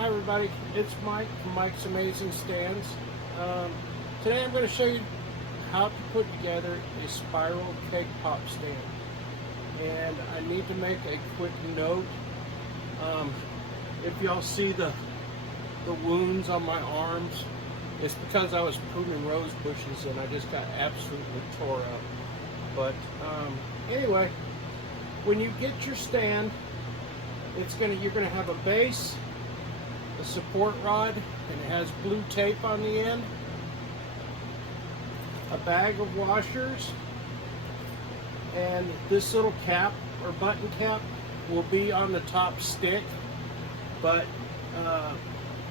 Hi everybody, it's Mike from Mike's Amazing Stands. Today I'm going to show you how to put together a spiral cake pop stand. And I need to make a quick note. If y'all see the wounds on my arms, it's because I was pruning rose bushes and I just got absolutely tore up. But anyway, when you get your stand, you're gonna have a base, a support rod, and it has blue tape on the end, a bag of washers, and this little cap or button cap will be on the top stick, but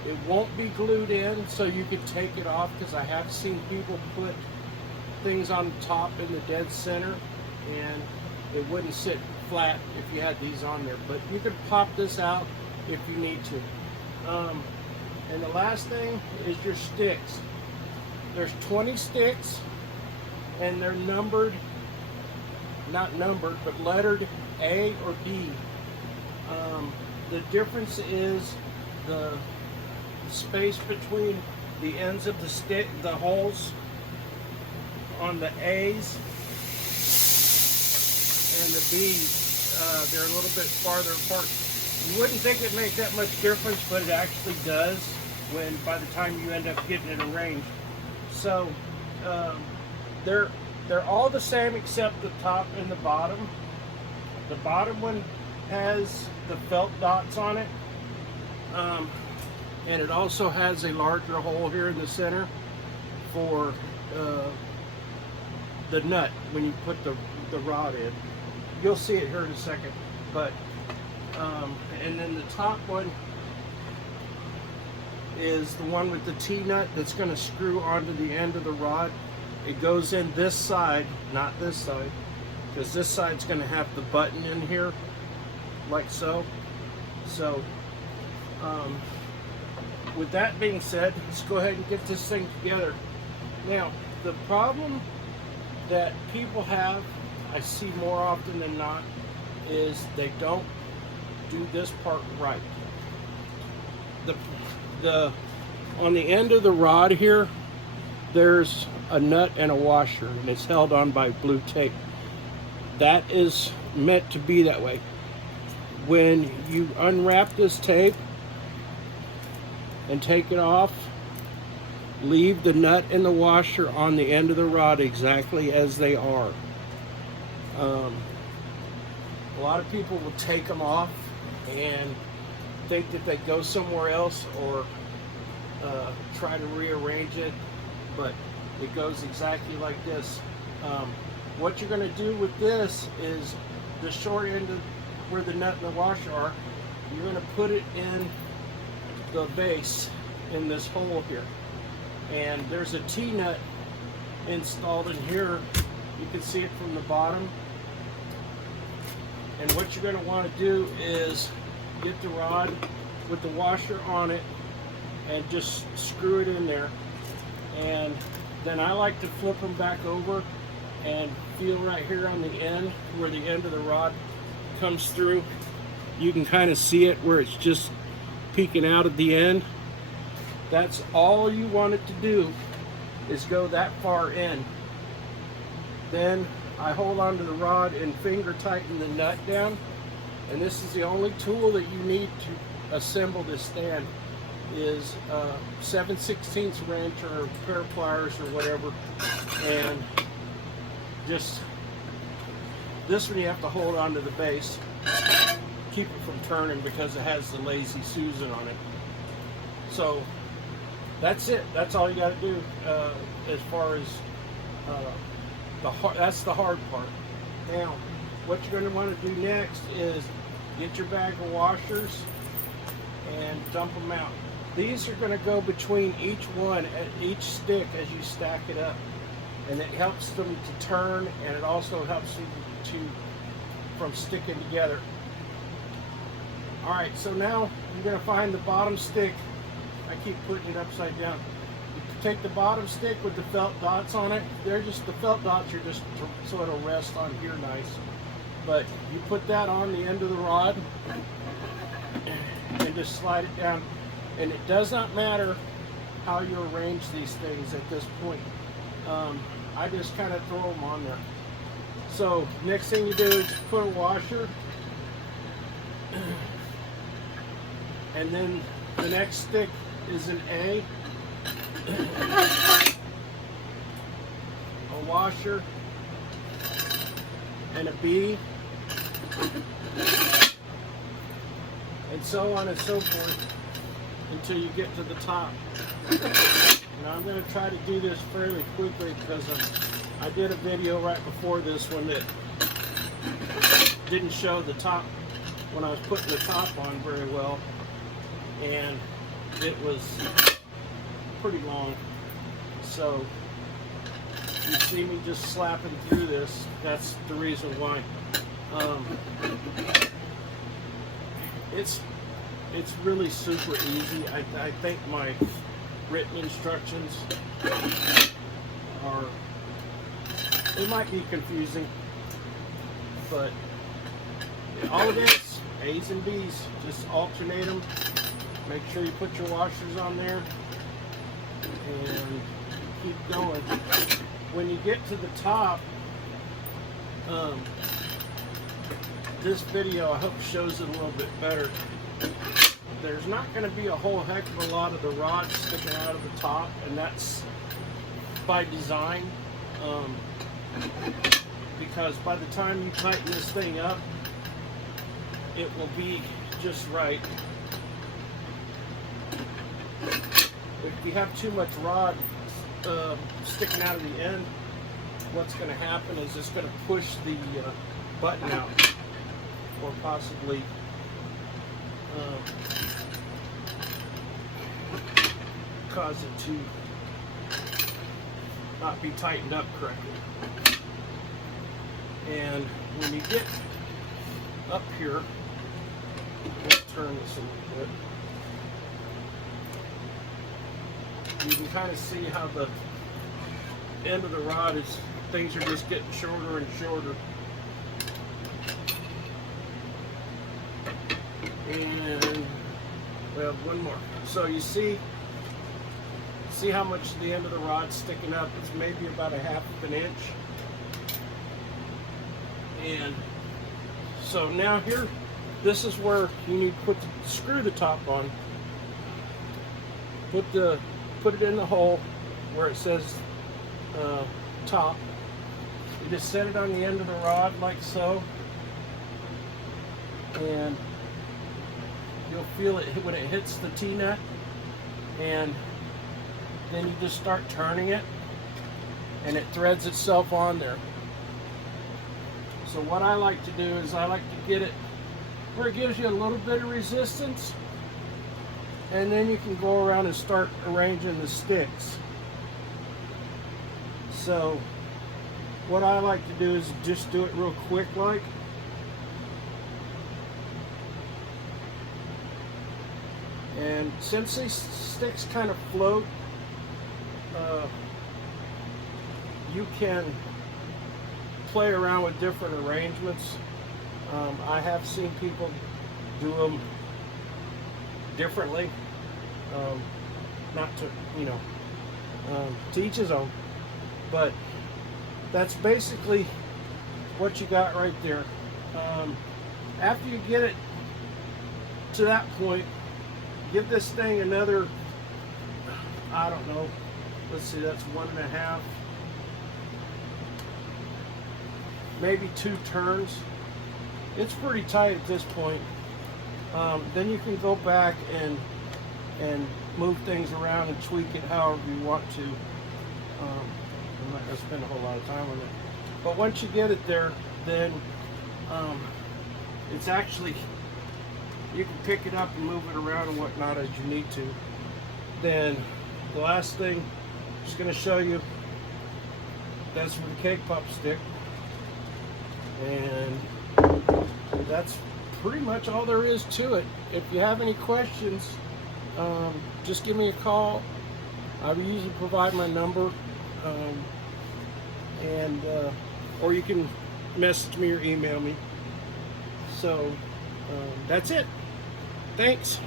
it won't be glued in, so you can take it off, because I have seen people put things on the top in the dead center and it wouldn't sit flat if you had these on there. But you can pop this out if you need to. And the last thing is your sticks. There's 20 sticks and they're numbered, not numbered, but lettered A or B. The difference is the space between the ends of the stick, the holes on the A's and the B's. They're a little bit farther apart. You wouldn't think it'd make that much difference, but it actually does when by the time you end up getting it arranged. So they're all the same except the top and the bottom. The bottom one has the felt dots on it, and it also has a larger hole here in the center for the nut when you put the rod in. You'll see it here in a second. But and then the top one is the one with the T-nut that's going to screw onto the end of the rod. It goes in this side, not this side, because this side's going to have the button in here, like so. So with that being said, let's go ahead and get this thing together. Now, the problem that people have, I see more often than not, is they don't do this part right. On the end of the rod here, there's a nut and a washer, and it's held on by blue tape. That is meant to be that way. When you unwrap this tape and take it off, leave the nut and the washer on the end of the rod exactly as they are. A lot of people will take them off and think that they go somewhere else or try to rearrange it, but it goes exactly like this. What you're going to do with this is the short end of where the nut and the washer are, you're going to put it in the base in this hole here. And there's a T-nut installed in here. You can see it from the bottom. And what you're going to want to do is get the rod with the washer on it and just screw it in there. And then I like to flip them back over and feel right here on the end where the end of the rod comes through. You can kind of see it where it's just peeking out at the end. That's all you want it to do, is go that far in. Then I hold onto the rod and finger tighten the nut down, and this is the only tool that you need to assemble this stand, is 7/16 wrench or a pair of pliers or whatever. And just this one you have to hold onto the base, keep it from turning because it has the Lazy Susan on it. So that's it. That's all you got to do as far as that's the hard part. Now, what you're going to want to do next is get your bag of washers and dump them out. These are going to go between each one at each stick as you stack it up, and it helps them to turn, and it also helps them from sticking together. All right, so now you're going to find the bottom stick. I keep putting it upside down. You take the bottom stick with the felt dots on it. They're just, the felt dots are just to sort of rest on here nice. But you put that on the end of the rod and just slide it down. And it does not matter how you arrange these things at this point. I just kind of throw them on there. So next thing you do is put a washer, and then the next stick is an A, a washer, and a B, and so on and so forth until you get to the top. Now I'm going to try to do this fairly quickly because I did a video right before this one that didn't show the top when I was putting the top on very well, and it was pretty long. So you see me just slapping through this. That's the reason why. It's really super easy. I think my written instructions are, they might be confusing, but all it is, A's and B's, just alternate them. Make sure you put your washers on there and keep going. When you get to the top, this video I hope shows it a little bit better. There's not going to be a whole heck of a lot of the rods sticking out of the top, and that's by design, because by the time you tighten this thing up, it will be just right. If you have too much rod sticking out of the end, what's going to happen is it's going to push the button out, or possibly cause it to not be tightened up correctly. And when you get up here, let's turn this a little bit. You can kind of see how the end of the rod is, things are just getting shorter and shorter. And we have one more. So you see how much the end of the rod's sticking up? It's maybe about 1/2 inch. And so now here, this is where you need to screw the top on. Put it in the hole where it says top. You just set it on the end of the rod like so, and you'll feel it when it hits the T-nut, and then you just start turning it and it threads itself on there. So what I like to do is I like to get it where it gives you a little bit of resistance, and then you can go around and start arranging the sticks. So what I like to do is just do it real quick like. And since these sticks kind of float, you can play around with different arrangements. I have seen people do them differently. Not to, to each his own. But that's basically what you got right there. After you get it to that point, give this thing another, I don't know, let's see, that's 1.5, maybe 2 turns. It's pretty tight at this point. Then you can go back and move things around and tweak it however you want to. I'm not going to spend a whole lot of time on it. But once you get it there, then it's actually, you can pick it up and move it around and whatnot as you need to. Then the last thing I'm just going to show you, that's for the cake pop stick. And that's pretty much all there is to it. If you have any questions, just give me a call. I usually provide my number, or you can message me or email me. So that's it. Thanks.